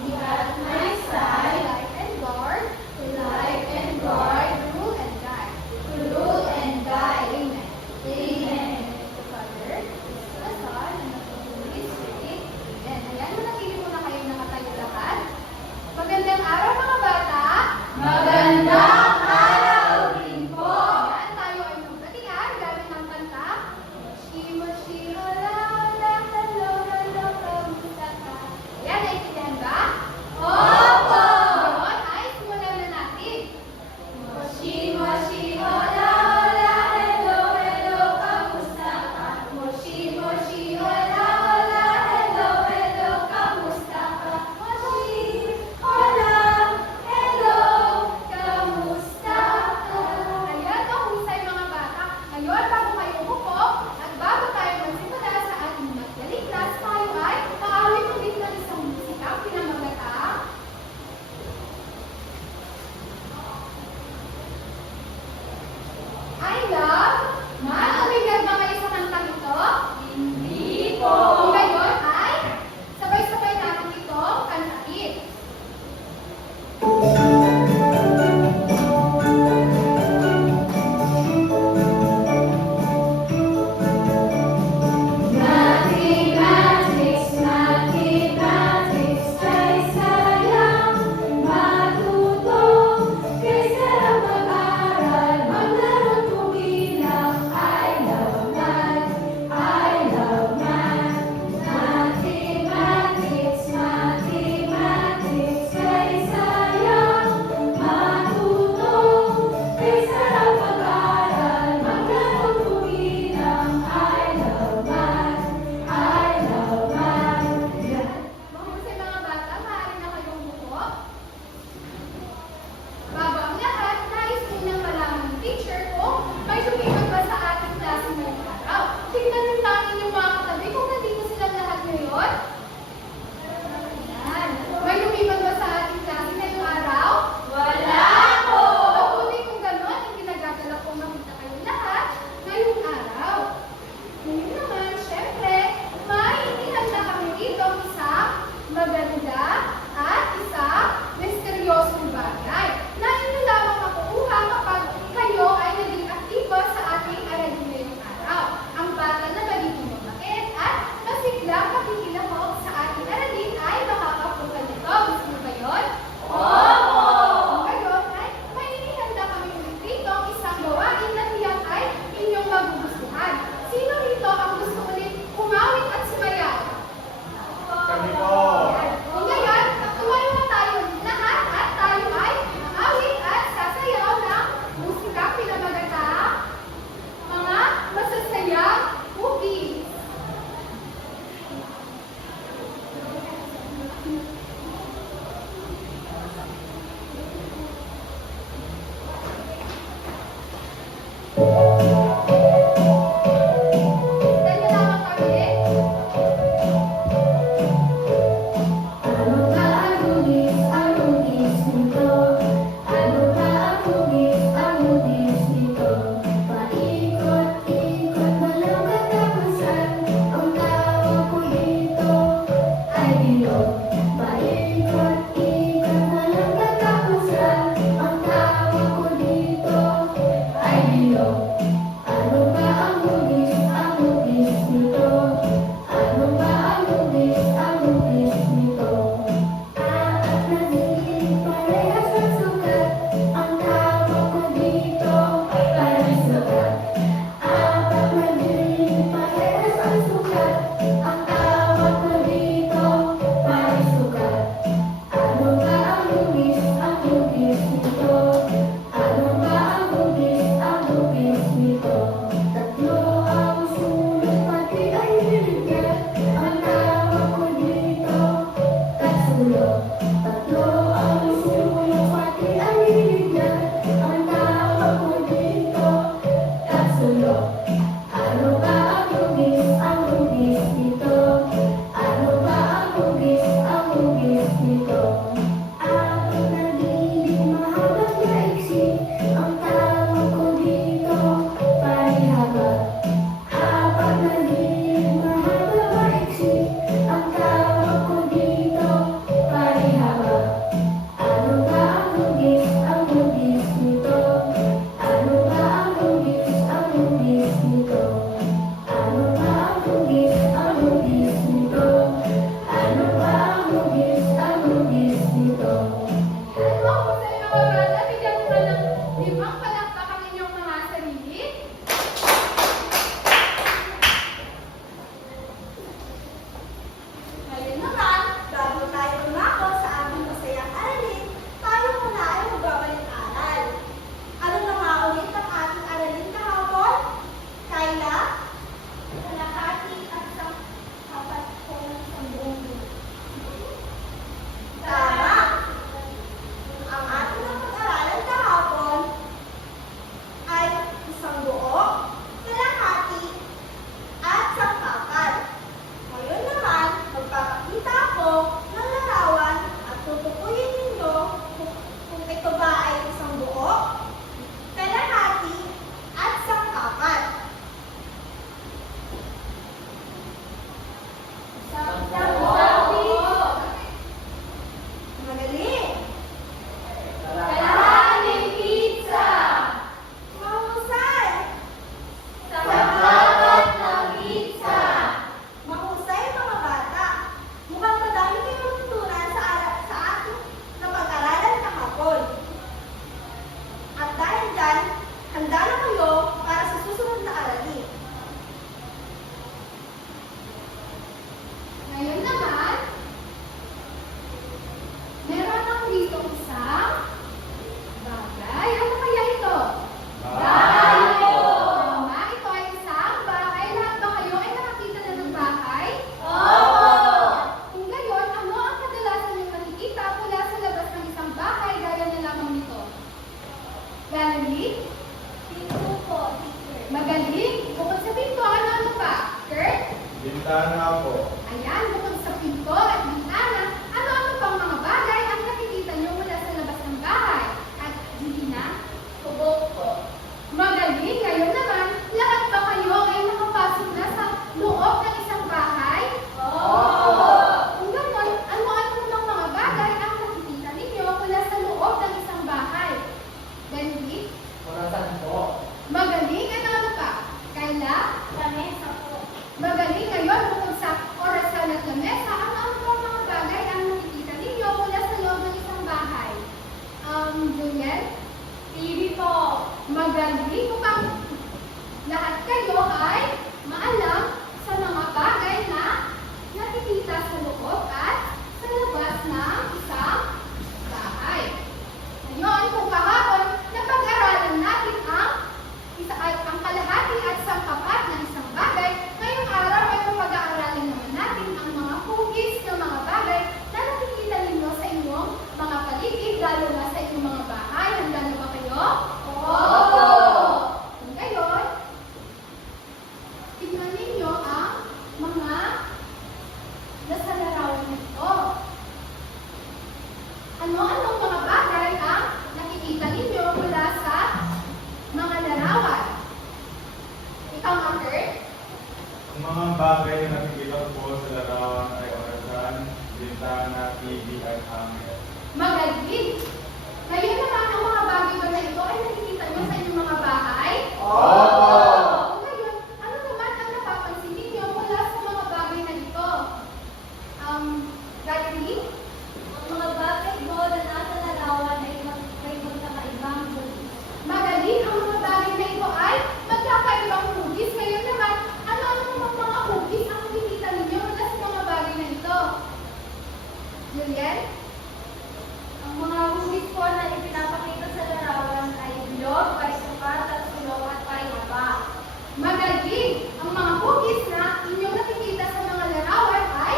Be at my side. Light and guard. To light and guard. To rule and guide. To rule and guide. Amen. Amen. The Father, the Son, and of the Holy Spirit. Amen. Ayan, manatili po na kayong nakatayo lahat. Magandang araw mga bata. Magandang araw din po. Ayan, tayo ay magbatian gamit ng kanta. Shimo, shimo, la, la, hello, hello, kamusta ka? Ayan, naiintindihan ba? Opo. Ngayon ay simulan na natin. Moshi, moshi, hola, hola, hello, hello, kamusta ka? Moshi, moshi, hola, hola, hello, hello, kamusta ka? Moshi, hola, hello, kamusta ka? Ayan, mahusay mga bata. Ngayon, bago kayo umupo, at bago tayo magsimula sa ating magdaling class, tayo ay maawit ulit ng isang musika, pinamagatang I love. Familiar ba kayo sa kantang ito? Hindi po. Kung gayon ay sabay-sabay natin ito kantahin. Mathematics, mathematics, kay sayang matuto. Kay sarap mag-aral, maglaro't pumilang. I love math, I love math. Mathematics, mathematics, kay sayang matuto. Kay sarap mag-aral, maglaro't pumilang. I love math, I love math. Mahusay mga bata, maaari na kayong buko. Bago ang lahat, nais munang malaman ng teacher kung may lumipat ba sa ating klase ngayong araw. Tingnan ng tangin yung mga katabi kung nandito silang lahat ngayon. Ayan. May lumipat ba sa ating klase ngayong araw? Wala po. Mabuti kung gano'n, ang ginagagalak kong makita kayong lahat ngayong araw. Ngayon naman, syempre, may inihanda kami dito isang maganda at isang misteryosong bagay na inyo lamang makukuha kapag kayo ay naging aktibo sa ating aralin ngayong araw. Ang bata na magiging mabait at masiglang pakikilahok sa ating aralin ay makakapunan nito. Gusto mo ba yun? Opo. Ngayon ay may inihanda kami ulit dito isang gawain na tiyak ay inyong magugustuhan. Sino rito ang gusto ulit umawit at sumayaw? Kami po. Kung ngayon, tumayo na tayo lahat at tayo ay awit at sasayaw ng musika pinamagatang mga masasayang movies. Tayo lamang kami. Ano ba ang hugis nito? Ano ba ang hugis nito? Paikot-ikot walang katapusan. Ang tawag ko dito ay bilog. Paikot-ikot walang katapusan. Ang tawag ko dito ay bilog. Ano ba ang hugis nito? Ano ba ang hugis nito? Apat na din, parehas ang sukat. Ang tawag ko dito ay parang sukat. Apat na din, parehas ang sukat. Ang tawag ko dito parang sukat. Ano ba ang hugis nito? Ano ba ang hugis nito? Tatlo ang sulot, pati ay binigyan. Ang tawag ko dito, katsulot. Tatlo ang sulot, pati ay binigyan. Ang tawag ko dito, katsulot. Ano ba ang hugis nito? Ano ba ang hugis nito? Apat na dilig, mahabang maiksi. Ang tawag ko dito, parihaba. Apat na dilig, mahabang maiksi. Ang tawag ko dito, parihaba. mundo. Ano ako sa iyo mga bata? Bigyan ko ng 5 palakpakan ninyong mga sarili. Ngayon naman, bago tayo umako sa ating masayang aralin, tayo muna ay magbabalik-aral. Ano na nga ulit ang ating aralin kahapon? Kayla? Kalahati at isang kapat ko ng buong mundo. Tama! Ang ating napag-aralan kahapon ay isang buo, kalahati, at sangkapat. Ngayon naman, magpapakita ako ng larawan at tutukuyin ninyo kung ito ba ay isang buo, kalahati, at sangkapat. Magaling! Kalahating pizza! Mahusay! Sangkapat ng pizza! Mahusay mga bata! Mukhang madami kayong natutunan sa ating napag-aralan kahapon. At dahil dyan, handa na kayo para sa susunod na aralin. Ngayon naman, meron ako dito isang bagay. Ano kaya ito? Bahay. Tama, ito ay isang bahay. Lahat ba kayo ay nakakita na ng bahay? Kung gayon, ano ang kadalasan niyong nakikita mula sa labas ng isang bahay gaya na lamang nito? Valerie? Pinto po, teacher. Magaling! Bukod sa pinto, ano pa? Kurt? Bintana po. Ayan, bukod sa pinto at bintana, ano-ano pang mga bagay ang nakikita niyo mula sa labas ng bahay? At Gina? Kubok po. Magaling! Ngayon naman, lahat ba kayo ay nakapasok na sa loob ng isang bahay? Kung gano'n, ano-ano namang mga bagay ang nakikita ninyo mula sa loob ng isang bahay? Benedict? Orasan po. Magaling! Ano pa? Kayla? Lamesa po. Magaling ngayon bukod sa orasan at lamesa, ano-ano pang mga bagay ang nakikita ninyo mula sa loob ng isang bahay? Juliet? TV po. Magaling mukhang lahat kayo ay maalam sa mga bagay na nakikita sa loob at sa labas ng isang bahay. Ngayon, kung kahapon, napag-aralan natin ang kalahati at sangkapat ng isang bagay, ngayong araw ay mapag-aaralan naman natin ang mga hugis ng mga bagay na nakikita ninyo sa inyong mga paligid, lalo na sa inyong mga bahay. Handa na ba kayo? Kung gayon, tignan ninyo ang mga nasa larawan nito. Ano-anong mga bagay ang nakikita ninyo mula sa mga larawan? Ikaw, Kurt? Ang mga bagay na nakikita ko po sa larawan ay orasan, bintana, TV at hangin. Magaling! Ngayon naman, ang mga bagay ba na ito ay nakikita nyo sa inyong mga bahay? Ngayon, ano naman ang napapansin ninyo mula sa mga bagay na ito? Valerie? Ang mga bagay po na nasa larawan ay magkakaibang hugis. Magaling! Ang mga bagay na ito ay magkakaibang hugis. Ngayon naman, ano-ano namang mga hugis ang nakikita ninyo mula sa mga bagay na ito? Juliet? Ang mga hugis po na ipinapakita sa larawan ay bilog, paisukat, at sulok at paihaba. Magaling! Ang mga hugis na inyong nakikita sa mga larawan ay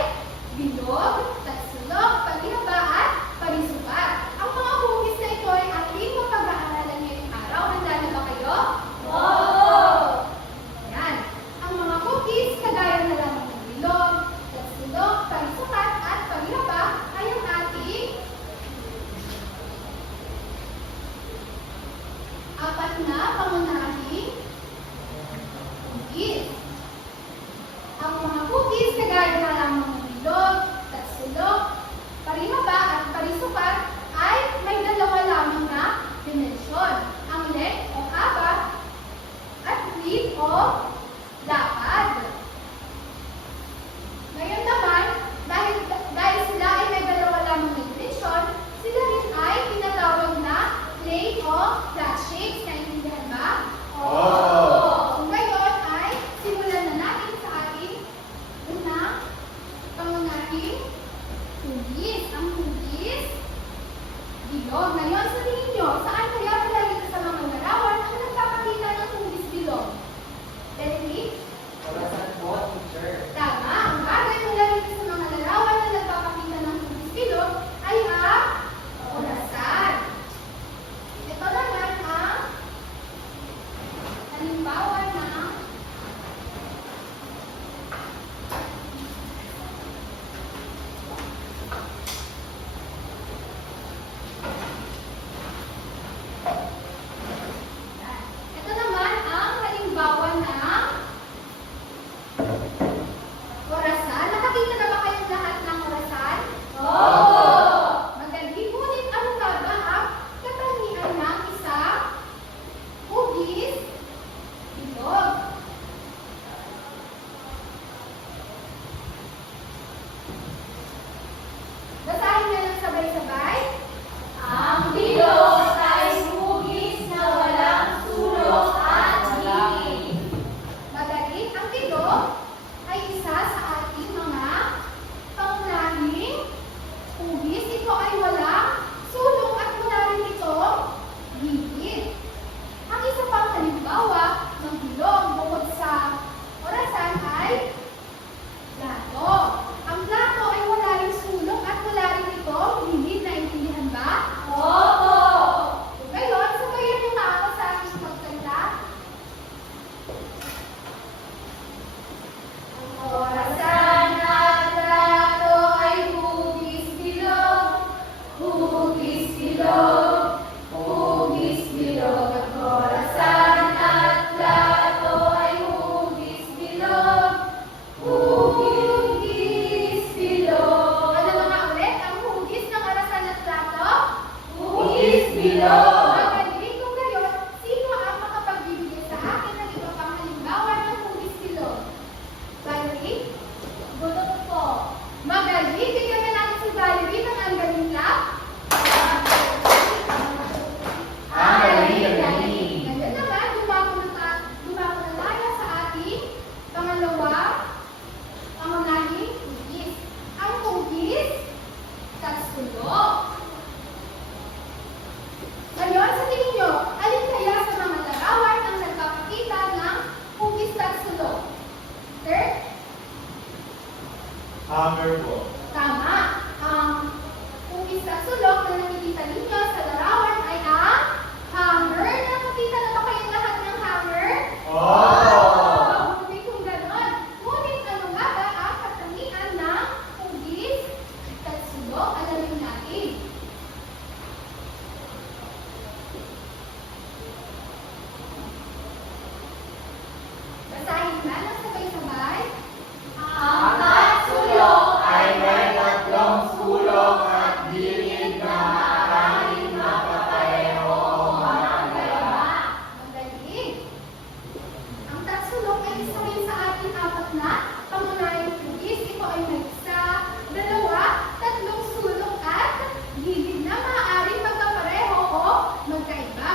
bilog, tatsulok, palihaba at palisukat. Ang mga hugis na ito ay ating mapag-aaralan ngayong araw. Handa na ba kayo? Ayan. Ang mga hugis, kagaya na lamang ng bilog, tatsulok, palisukat at palihaba ay ang ating apat na pangunahing ito ay walang sulong at wala rin itong gilid. Ang isa pang halimbawa ng bilog bukod sa orasan ay plato. Ang plato ay wala rin sulong at wala rin itong gilid. Naintindihan ba? Opo! Ngayon, sabayan niyo na ako sa aking pagkanta. Ang orasan at plato ay hugis bilog, hugis bilog, hugis bilog. Ang orasan at plato ay hugis bilog, hugis bilog. Ano na nga ulit ang hugis ng orasan at plato? Hugis bilog. Magaling kung gayon, sino ang makapagbibigay sa akin ng iba pang halimbawa ng hugis bilog? Valerie? Bulot po. Magaling! Bigyan na natin si Valerie ng ang galing lang. Ang galing. Ngayon naman, dumako na tayo sa ating pangunahing hugis. Ang hugis, tatsulok. Ngayon, sa tingin nyo, alin kaya sa mga larawan ang nagpapakita ng hugis tatsulok? Sir? Hammer po. Tama. Ang hugis tatsulok na nakikita ninyo sa larawan ay ang hammer. Nakakita na ba kayo lahat ng hammer? Mabuti kung ganon. Ngunit ano nga ba ang katangian ng hugis tatsulok? Alamin natin. Basahin na ng sabay-sabay. Ang tatsulok ay may tatlong sulok at gilid na maaaring makapareho o magkaiba. Magaling. Ang tatsulok ay isa rin sa ating apat na pangunahing hugis. Ito ay may isa, dalawa, tatlong sulok at gilid na maaaring magkapareho o magkaiba.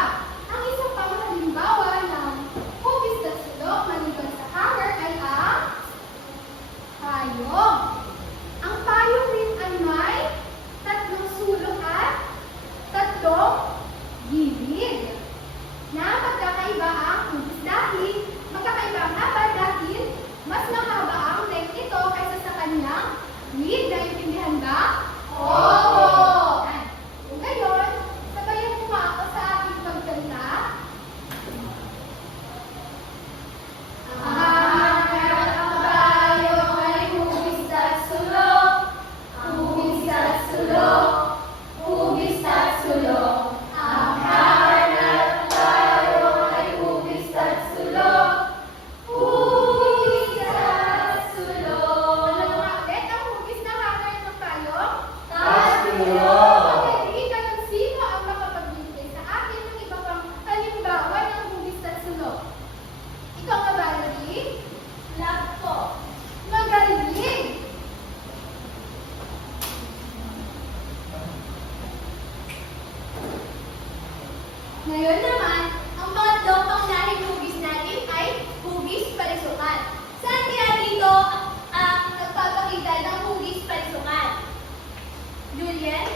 Ang isang pang halimbawa ng hugis tatsulok maliban sa hammer ay ang payong. Ang payong rin ay may tatlong sulok at tatlong gilid na magkakaiba ang hugis dahil magkakaiba nga ba dahil mas mahaba ang length nito kaysa sa kanyang width. Naintindihan ba? Oo! Kung gayon, sabayan mo ako sa aking pagkanta. Ang payong ay hugis tatsulok, hugis tatsulok, hugis tatsulok. Ang hammer at payong ay hugis tatsulok, hugis tatsulok. Ano nga ulit ang hugis na hammer at ng payong? Tatsulok. Magaling! Ganon, sino ang makapagbibigay sa akin ng iba pang halimbawa ng hugis tatsulok? Ikaw nga, Valerie? Love po. Magaling! Ngayon naman, ang pangatlong pangunahing hugis natin ay hugis palisukat. Saan kaya dito ang nagpapakita ng hugis palisukat? Julian?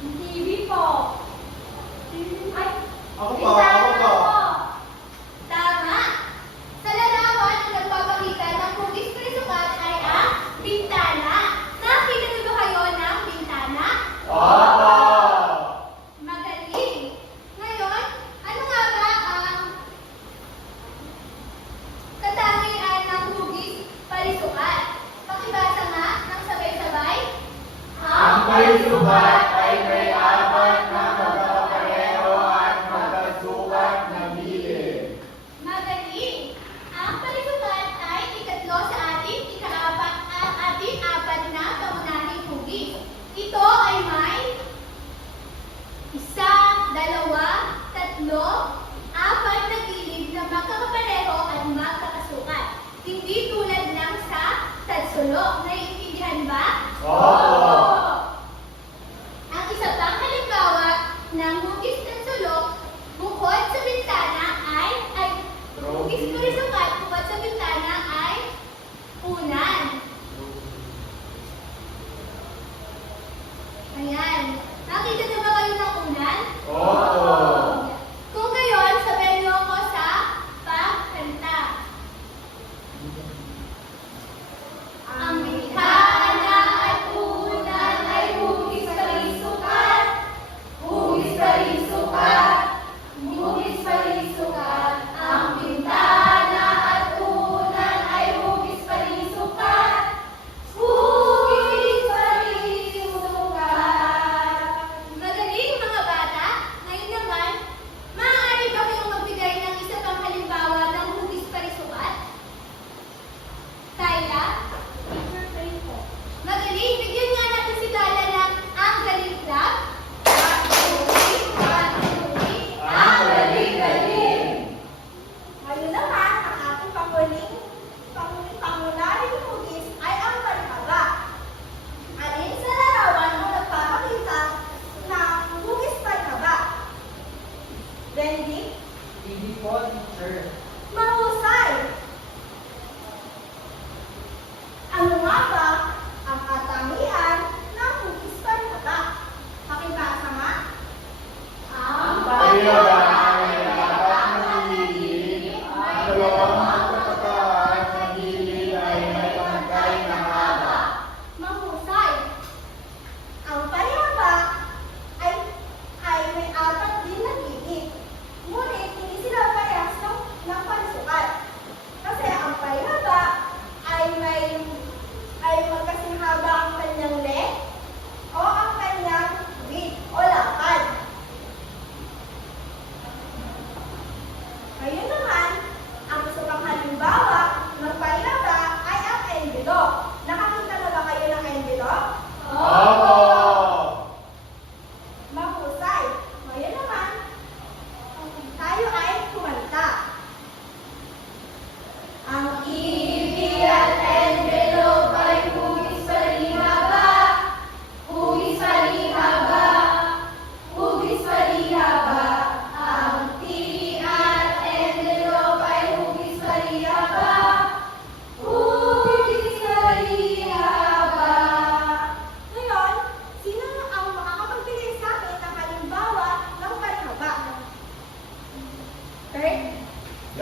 TV po. Ay, Ako po, bintana ako po. Tama. Sa larawan, ang nagpapakita ng hugis palisukat ay ang bintana. Nakita niyo ba kayo ng bintana? Opo. Magaling! Ngayon, ano nga ba ang katangian ng hugis palisukat? Pakibasa nga ng sabay-sabay. Ang palisukat ay may apat na magkapareho at magkasukat na gilid. Magaling! Ang palisukat ay ikatlo sa ating apat na pangunahing hugis. Ito ay may isa, dalawa, tatlo, apat na gilid na magkakapareho at magkakasukat. Hindi tulad ng sa tatsulok. Naiintindihan ba? Opo. Ang isa pang halimbawa ng hugis tatsulok bukod sa bintana ay hugis palisukat bukod sa bintana ay unan. Ayan.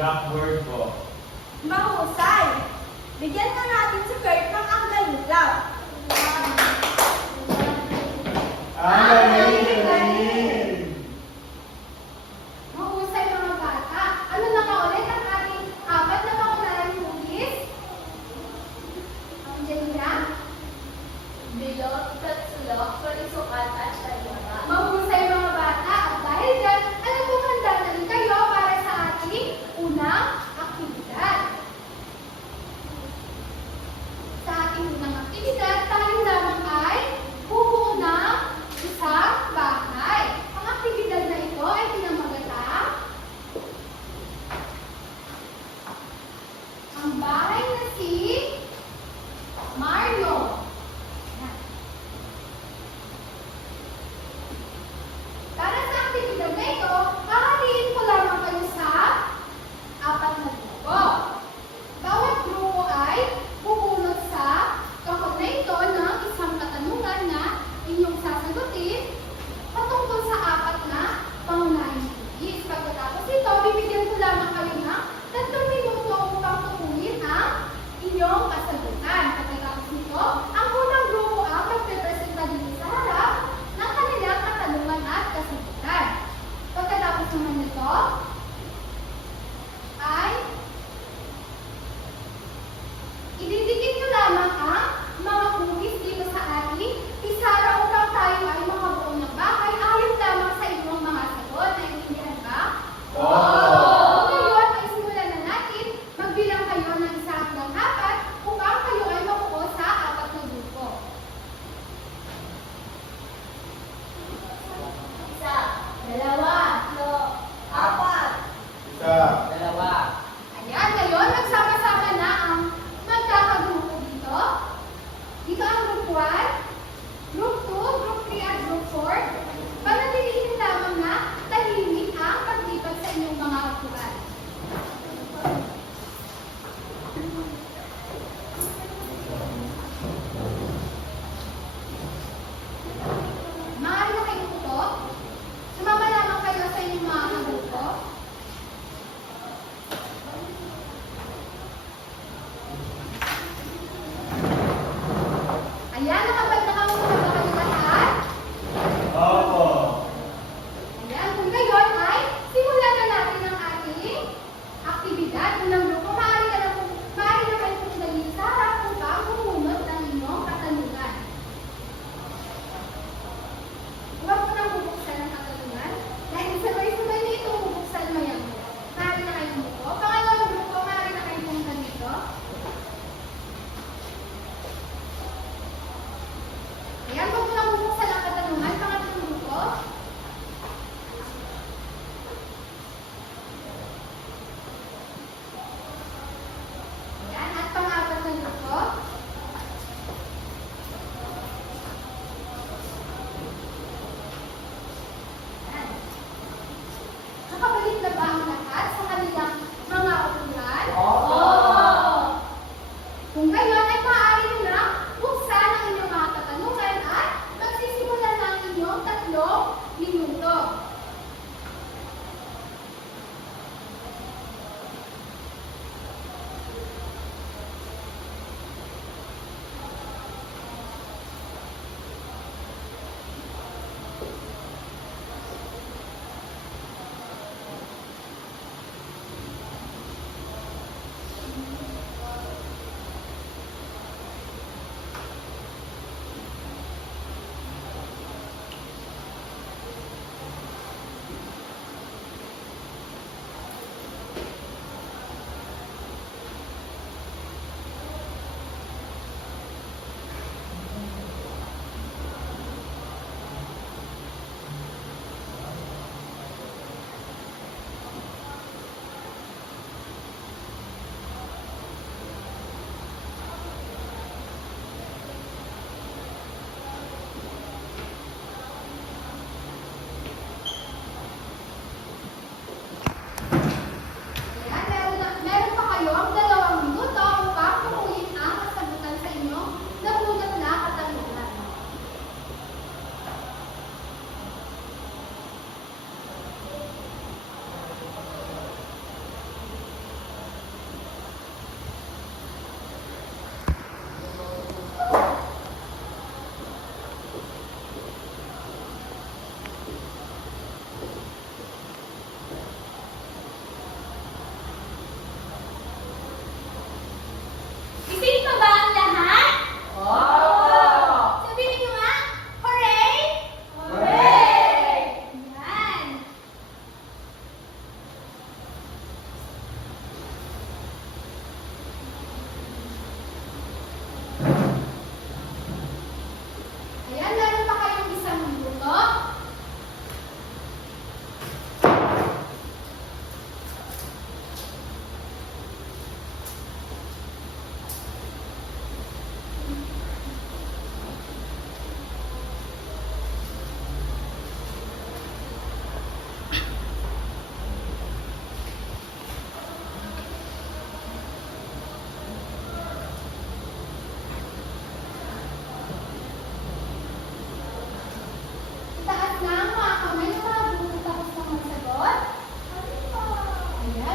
Blackboard po. Mahusay! Bigyan na natin si Kurt ng ang galing lang. Galing! Mahusay mga bata. Ano na nga ulit ang ating apat na pangunahing hugis? Angelina? Bilog, tatsulok, palisukat at sayara. Mahusay mga bata. At dahil dyan, alam ko handa na rin kayo para sa ating unang aktibidad. Sa ating unang aktibidad,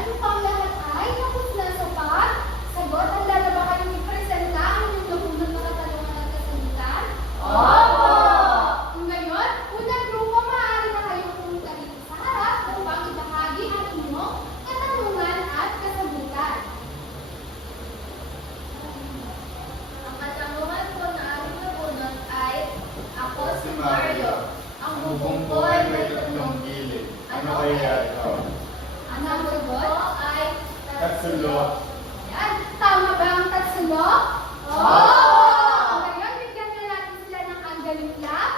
Ano pang lahat ay tapos na sa pagsagot? Handa na ba kayong ipresenta ang inyong napunang mga tanungan at kasagutan? Opo! Ngayon, unang grupo, maaari na kayong pumunta dito sa harap upang ibahagi ang inyong katanungan at kasagutan. Ang katanungan ko na aking nabunot ay, ako si Mario. Ang bubong ko ay may tatlong gilid. Ano kaya ito? Ang sagot? ay Tatsulo. Yan. Tama ba ang tatsulo? Oo! Ngayon, bigyan na natin sila ng ang galing lang.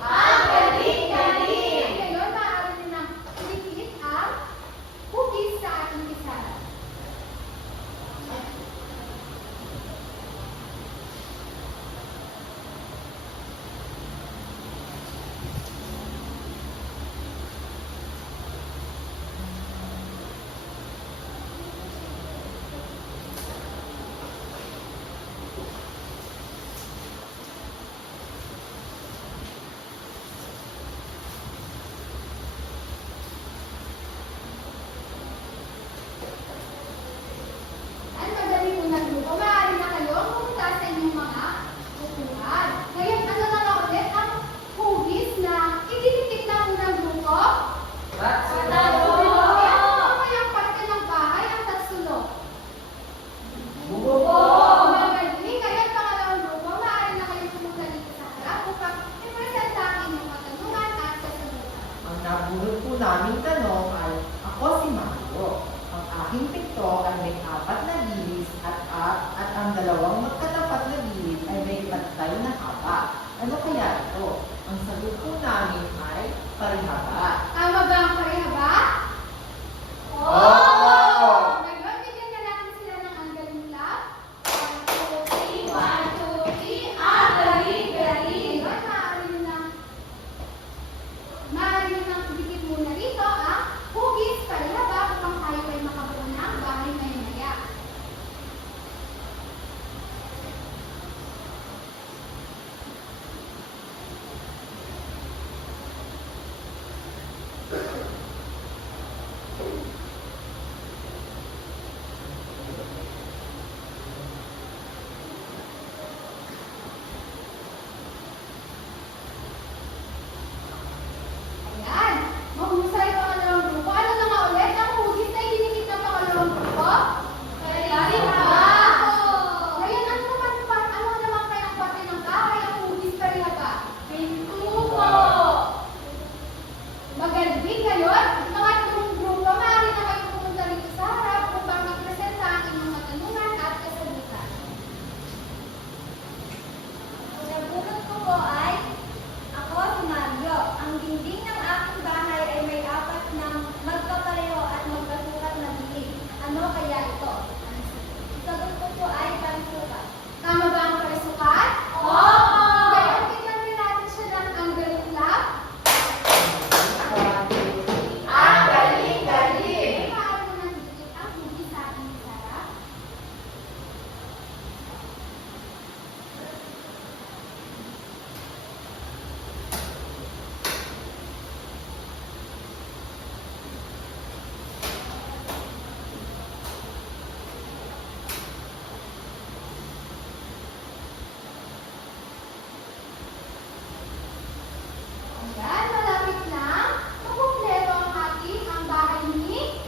Ang galing-galing! Ngayon, maaari nyo nang ulit ang hugis sa ating pisara. Ang magaling unang grupo, maaari na kayo pumunta sa inyong mga upuan. Ngayon, ano na nga ulit ang hugis na idinitik ng unang grupo? Tatsulo! Ano kayang parte ng bahay ang tatsulo? Bubo! Magaling. Ngayon, pangalawang grupo, maaari na kayo pumunta dito sa harap upang ipresenta ang inyong katanungan at kasagutan. Ang nabunod po naming tanong ay, ako si Mario. Ang aking pikto ay may 4 na gilid at ang dalawang magkatapat na gilid ay may pantay na haba. Ano kaya ito? Ang sagot po namin ay parihaba. Tama ba ang parehaba? Oo! Ngayon, bigyan na natin sila ng ang galing lang. 1, 2, 3, ang galing-galing! Ngayon, maaari nyo nang ibigit muna rito ang hugis parehaba upang tayo ay makabuo ng bahay maya-maya. Ayan. Mahusay pangalawang grupo. Ano na nga ulit ang hugis na idinikit ng pangalawang grupo? Parehaba. Ngayon, ano naman kayang parte ng bahay ang hugis parehaba? Pintuko! Magaling ngayon. Mga itong grupo, maaari na kayong pumunta dito sa harap upang ipresenta ang inyong katanungan at kasagutan. Ang nabunot ko po ay, ako si Mario. Ang dingding ng aking bahay ay may 4 na magkapareho at magkasukat na gilid. Ano kaya ito? Ang sagot ko po ay pansukat. Tama ba ang parisukat? Oo! Ngayon, bigyan din natin siya ng ang galing lang. Ang galing-galing! Maaari mo nang dikit ang hugis sa ating sarap. Ayan, malapit lang. Makumpleto ang bahay ni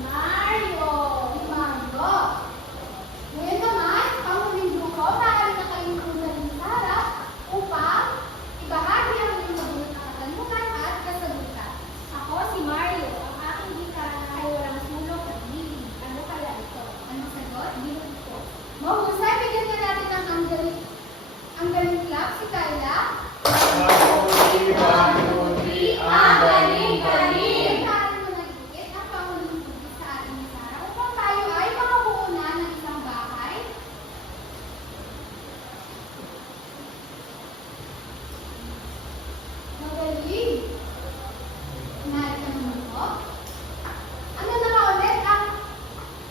Mario. Ni Mario. Ngayon naman, panghuling grupo, maaari na kayong pumunta din sa harap upang ibahagi ang inyong nabunot na katanungan at kasagutan. Ako si Mario. Ang aking gitara ay walang sulok at gilid. Ano kaya ito? Anong sagot? Gilid po. Mahusay, bigyan na natin ng ang galing clap si Kyla. 1, 2, 3, 1, 2, 3, Ang galing-galing! Maaari mo nang idikit ang panghuling hugis sa ating sara upang tayo ay makabuo na ng isang bahay. Magaling! Narito naman po. Ano na nga ulit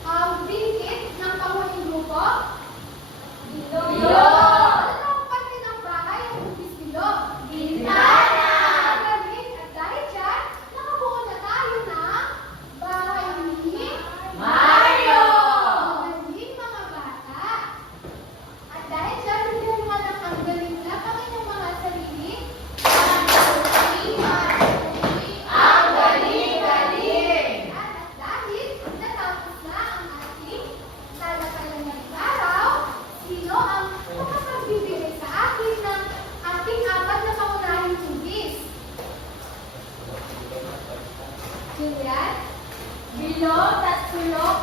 ang binigit ng panghuling grupo? Bilog! Ano ang parte ng bahay ang hugis bilog? Bintana!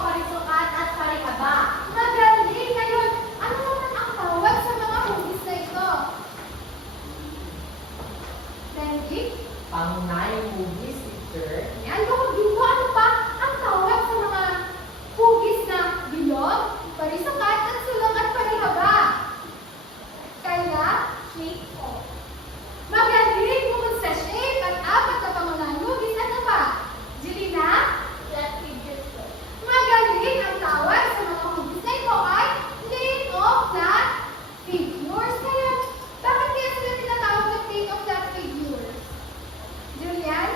parisukat at parihaba. Magaling! Ngayon, ano naman ang tawag sa mga hugis na ito? Benedict? Pangnay-hugis, teacher. Yan, bukod dito, ano pa ang tawag sa mga hugis na bilog, parisukat at sulong at parihaba? Kaya, shape ko. Magaling bukod sa shape at apat na pangunahing hugis, ano pa? Jelina? Flat figure po. Magaling ang tawag sa mga hugis na ito ay plane of flat figures. Kaya, bakit kaya sila tinatawag na plane of flat figures? Julian?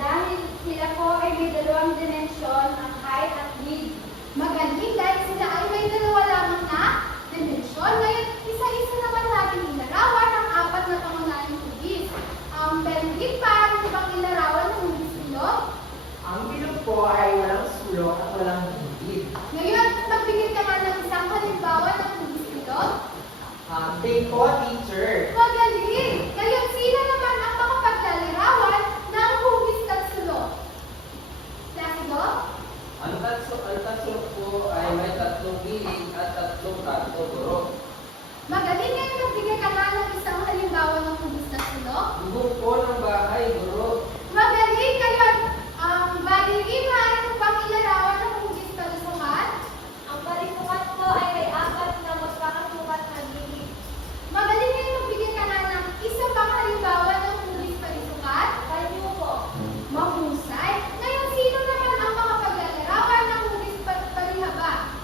Dahil sila po ay may dalawang dimensyon, ang height at width. Magaling dahil sila ay may dalawa lamang na dimensyon. Ngayon, isa-isa naman natin ilarawan ang apat na pangunahing hugis. Benedict, paano mo bang ilarawan ng hugis bilog? Ang bilog po ay walang sulok at walang higit. Ngayon, magbigay ka nga ng isang halimbawa ng hugis bilog. Take po, teacher. Magaling! Ngayon, sino naman ang makapaglalarawan ng hugis tatsulok? Placido? Ang tatsulok po ay may tatlong gilid at tatlong kanto, guro. Magaling ngayon, magbigay ka nga ng isang halimbawa ng hugis tatsulok. Bubong po ng bahay, guro. Magaling ngayon, Valerie, maaari mo bang ilarawan ng hugis palusukan? Ang parisukat po ay may apat na magkakasukat na gilid. Magaling ngayon, magbigay ka nga ng isang pang halimbawa ng hugis palusukan. Panyo po. Mahusay. Ngayon, sino naman ang makapaglalarawan ng hugis parihaba?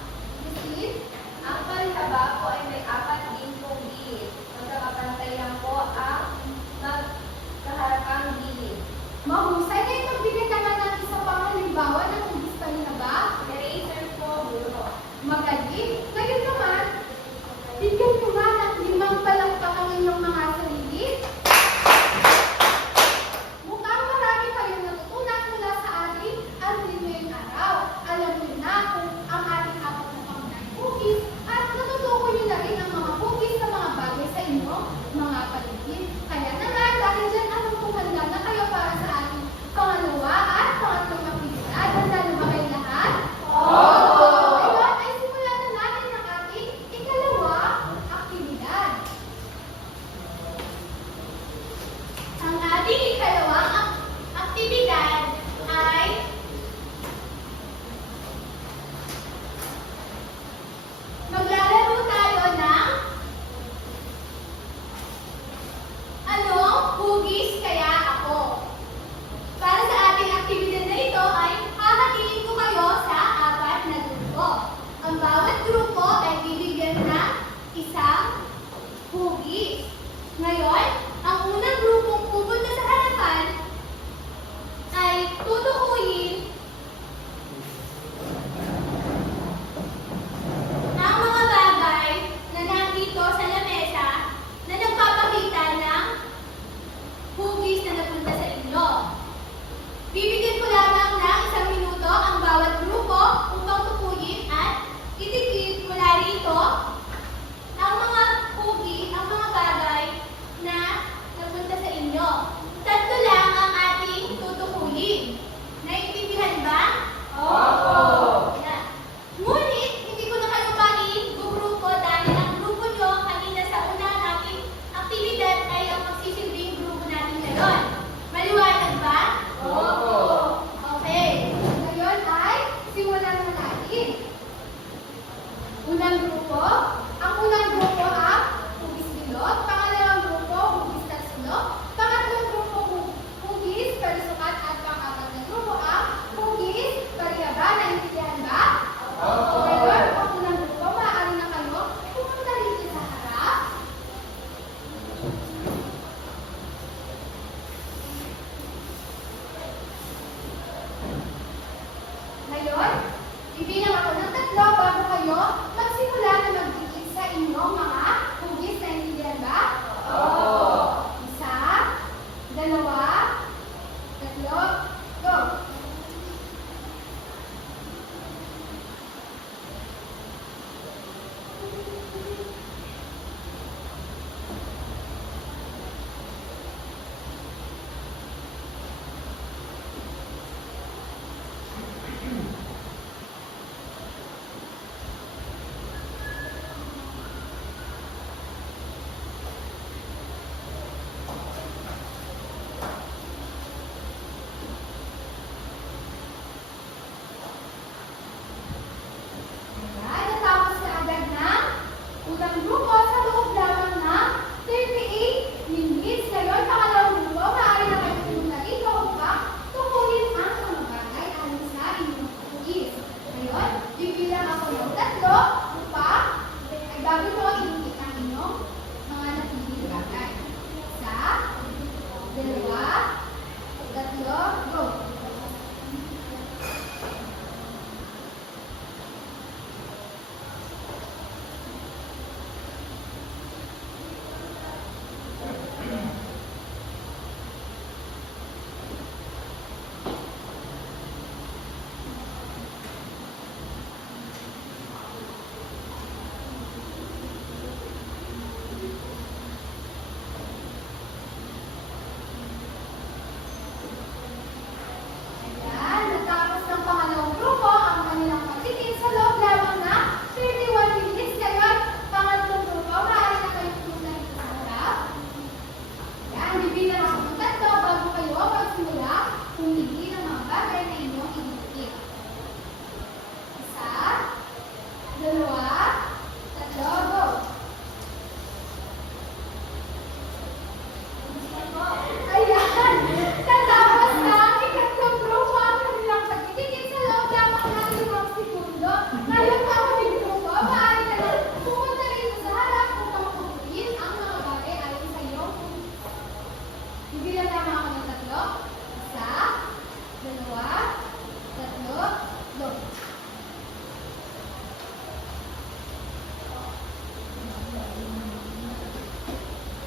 Christine? Ang parihaba po ay may apat din pong gilid. Magkakapantay lang po ang magkaharapang gilid. Mahusay. Ngayon, magbigay ka nga ng isang pang halimbawa ng hugis parihaba. Eraser po, guro. Magaling. Ngayon naman, bigyan ko nga ng 5 palakpak ang inyong mga sarili. Mukhang marami kayong natutunan mula sa ating ating ngayong araw. Alam niyo na kung ang ating apat na pangunahing hugis at natutukoy niyo na rin ang mga hugis sa mga bagay sa inyo, mga paligid. Kaya naman, dahil dyan, anong kumanda na kayo para sa ating pangalawa at pangatlong aktibidad? Handa na ba kayo lahat? Oo! Ngayon ay simulan na natin ang ating ikalawa aktibidad. Ang ating ikalawang aktibidad ay maglalaro tayo ng anong hugis kaya ako? Para sa ating aktibidad na ito ay hahatiin ko kayo sa 4 na grupo. Ang bawat grupo ay bibigyan ng isang hugis. Ngayon, ang unang grupong pupunta sa harapan ay tutukuyin ang mga bagay na nandito sa lamesa na nagpapakita ng hugis na napunta sa inyo. Bibigyan ko lamang ng 1 minuto ang bawat grupo upang tukuyin at itikit mula rito ang mga hugis, ang mga bagay na napunta sa inyo. pumili ng mga bagay na inyong inuulit. 1, 2, 3, go! Ayan! Natapos na ang ikatlong grupo ang kanilang pagtitigil sa loob lamang ng 5 segundo. Ngayon pa ang huling grupo, maaari ka lang pumunta rito sa harap upang makukunin ang mga bagay ayon sa iyong bibilang lamang ako ng 3. 1, 2, 3, go!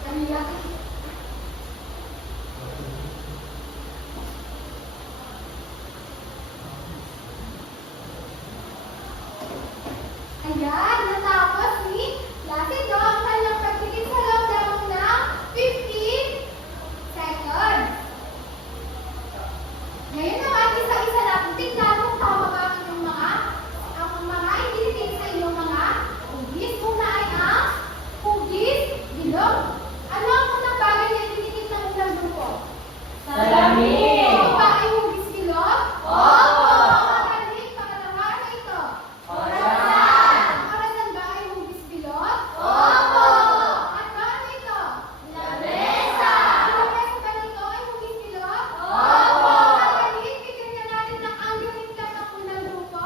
Ayan. Ayan, natapos ni Placido ang kanyang pagtigil sa loob lamang ng 15 seconds. Ngayon naman, isa-isa natin tignan kung tama ba ang mga idinitin sa inyong mga hugis. Una ay ang hugis bilog. Ano ang unang bagay na idinitin ng unang grupo? Salamin! Ito ba ay hugis bilog? Opo! Magaling, pangalawa na ito. Orasan! Ang orasan ba ay hugis bilog? Opo! At ano ito? Lamesa! Ang lamesa ba nito ay hugis bilog? Opo! Magaling, bigyan na natin ng angguling lang ang unang grupo.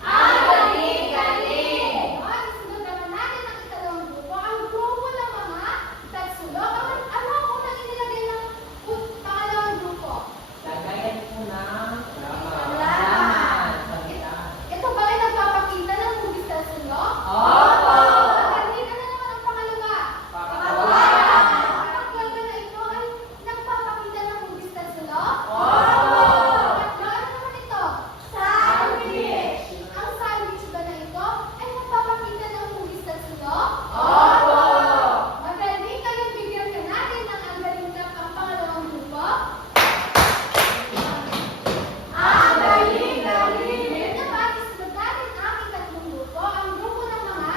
Ang galing-galing! Isunod naman natin ang ikalawang grupo. Ang grupo ng mga tagsulok. Ano ang unang inilagay ng pangalawang grupo? Lagayan po ng Laman. laman. Pagkitaan. Ito ba ay nagpapakita ng hugis tagsulok? Opo! Magaling, ano naman ang pangalawa? Pakatawan. Ang tatlo na ito ay nagpapakita ng hugis tagsulok? Opo! Tatlo, ano naman ito? Sandwich. Ang sandwich ba na ito ay nagpapakita ng hugis tagsulok? Opo! Magaling, kayo bigyan ka natin ng anggaling lang ang pangalawang grupo. Ang galing-galing! Ngayon naman, isunod natin ang ikatlong grupo, ang grupo ng mga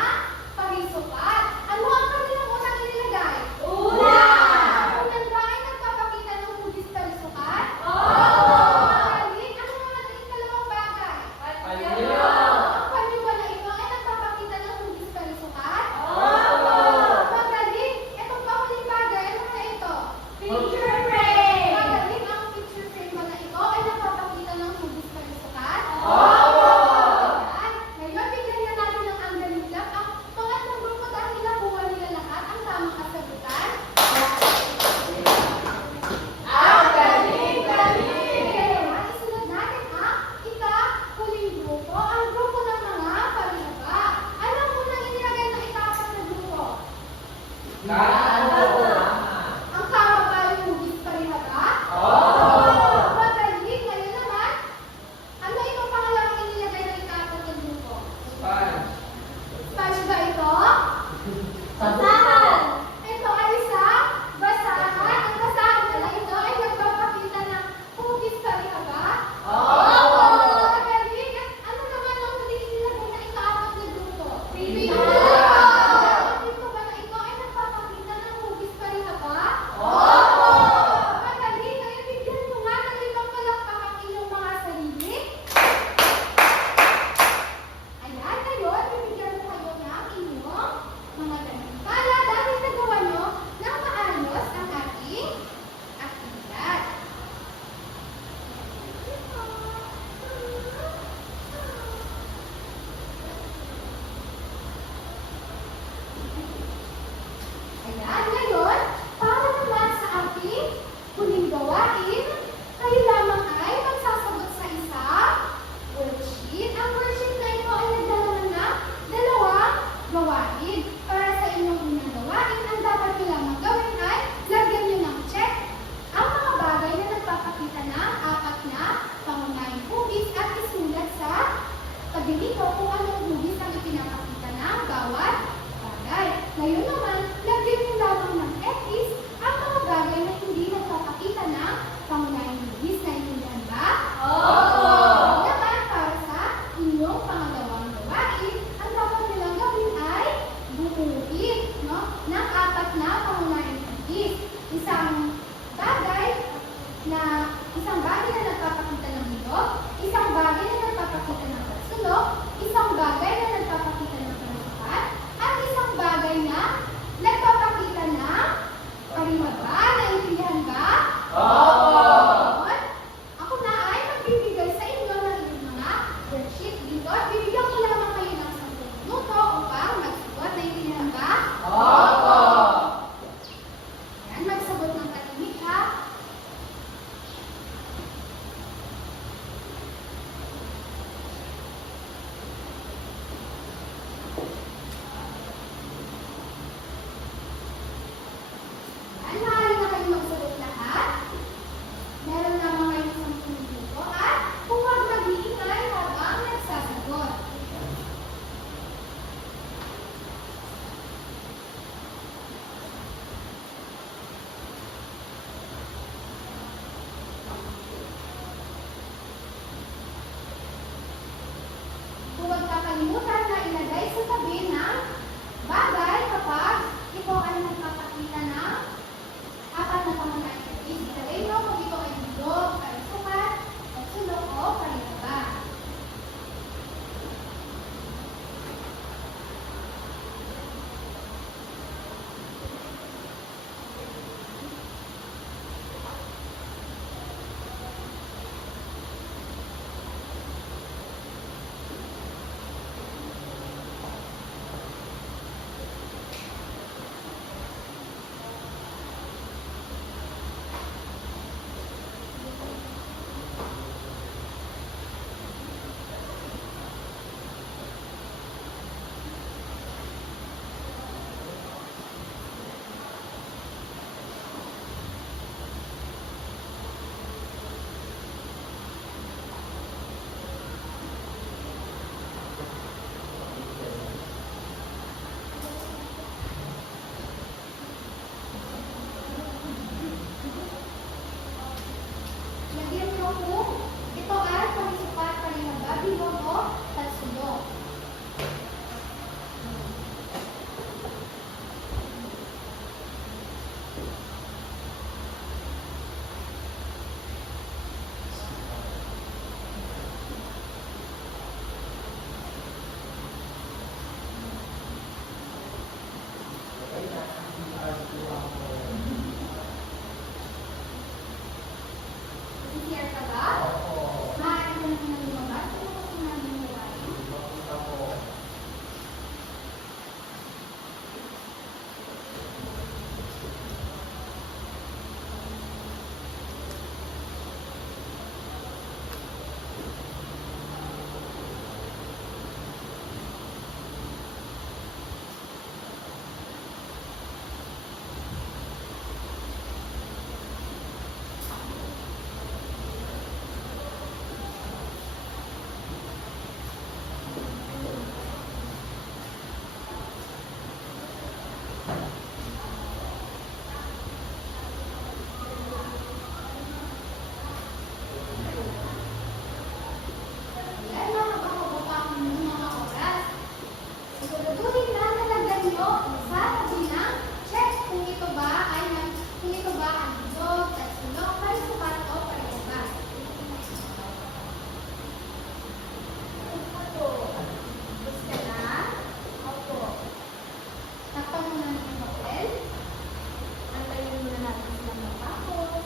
pangisukat. Ano ang kanilang unang inilagay? Ulam! Ang ulan ba ay nagpapakita ng hugis pangisukat? Opo! Magaling, ano naman ang ikalawang bagay? Panyo! Ang panyo ba na ito ay nagpapakita ng hugis pangisukat? Opo! Magaling, itong panguling bagay, ano na ito? Picture frame! Magaling, ang picture frame ba na ito ay nagpapakita ng hugis pangisukat? Opo! Ayan. Ngayon, bigyan na natin ng anggaling lang ang pangatlong grupo dahil nakuha nila lahat ang tamang kasagutan. Ang galing-galing! Kaya naman, isunod natin ang ika-huling grupo, ang grupo ng mga pamilya. Ano ang unang inilagay ng ika-apat na grupo? Laman. Ang tama ba yung hugis parihaga? Opo! Magaling. Ngayon naman, ano itong pangalawang inilagay ng ika-apat na grupo? Sponge. Sponge ba ito? Basahan! Ito ay isang basahan. Ang basahan na ito ay nagpapakita ng hugis parihaga. Opo! Magaling. At ano naman ang huling inilagay na ika-apat na grupo? Pintura. Ang pinto ba na ito ay nagpapakita ng hugis parihaga? Opo! Magaling. Ngayon, bigyan mo nga ng limang palakpak ang inyong mga sarili. Ayan, ngayon, bibigyan ko kayo ng inyong mga gantimpala dahil nagawa nyo ng maayos ang ating aktibidad. Ayan, ngayon, para naman sa ating huling gawain, kayo lamang ay magsasagot sa isang worksheet. Ang worksheet na ito ay nagdala ng dalawang gawain. Para sa inyong unang gawain, ang dapat nyo lamang gawin ay lagyan nyo ng check ang mga bagay na nagpapakita ng apat na pangunahing hugis at isulat sa tabi nito kung anong hugis ang ipinapakita ng bawat bagay. Ngayon naman, lagyan nyo lamang ng X ang mga bagay na hindi nagpapakita ng pangunahing hugis. Naintindihan ba? Opo! Naman, para sa inyong pangalawang gawain, ang dapat nilang gawin ay bumuin ng apat na pangunahing hugis. Isang bagay na isang bagay na nagpapakita ng bilog, isang bagay na nagpapakita ng pagsulok, isang bagay na nagpapakita ng kalusukan, at isang bagay na nagpapakita ng kalimaba. Naintindihan ba? Ngayon, ako na ay magbibigay sa inyo ng inyong mga worksheet dito at bibigyan ko lamang kayo ng 10 minuto upang magsagot. Naintindihan ba? Yan, magsagot ng tahimik ha. Yan, maaari na kayo magsagot lahat. Meron naman kayo 10 minuto at huwag mag-iingay habang nagsasagot. Huwag kakalimutan na ilagay sa tabi ng bagay kapag ito ay nagpapakita ng apat na pangalan. Ilagay mo kung ito ay bilog, kalusukan, pagsulok o kalimaba. Lagyan mo kung ito ay kalusukan, kalimaba, bilog o pagsulok. Sincere ka ba? Maaari ko naman lumabas kung ano kung namin gawain. Yan lang ang pagkakapang ng mga oras. Siguraduhin na nalagyan nyo sa tabi ng check kung ito ba ang bilog, pagsulok, kalusukan o kalimaba. Gusto na? Opo. Takpan muna ng papel. Antayin muna natin sila matapos.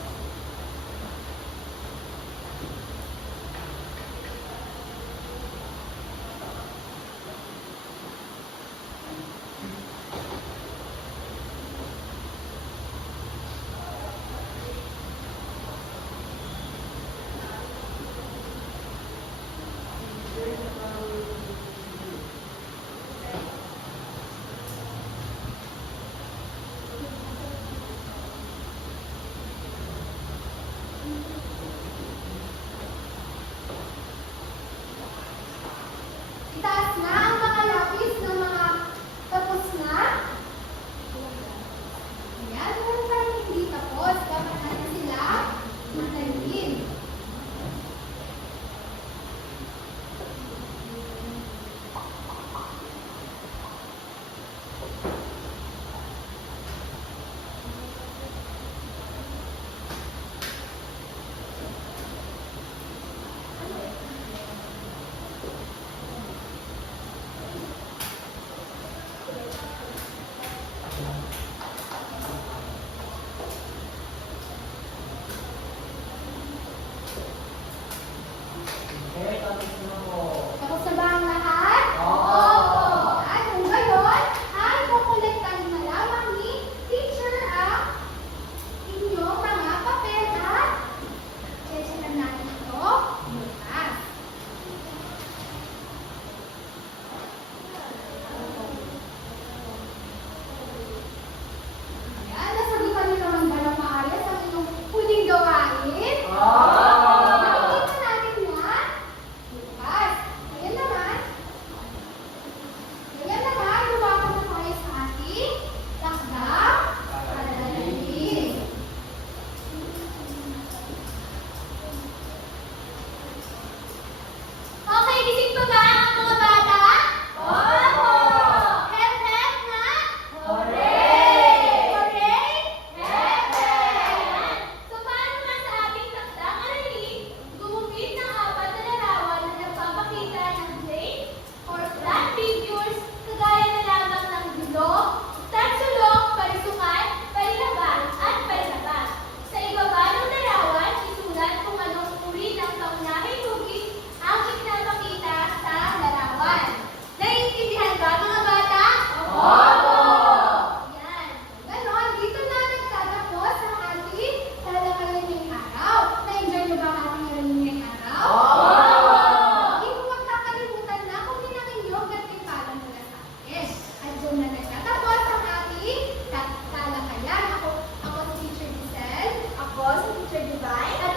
si Teacher Divine At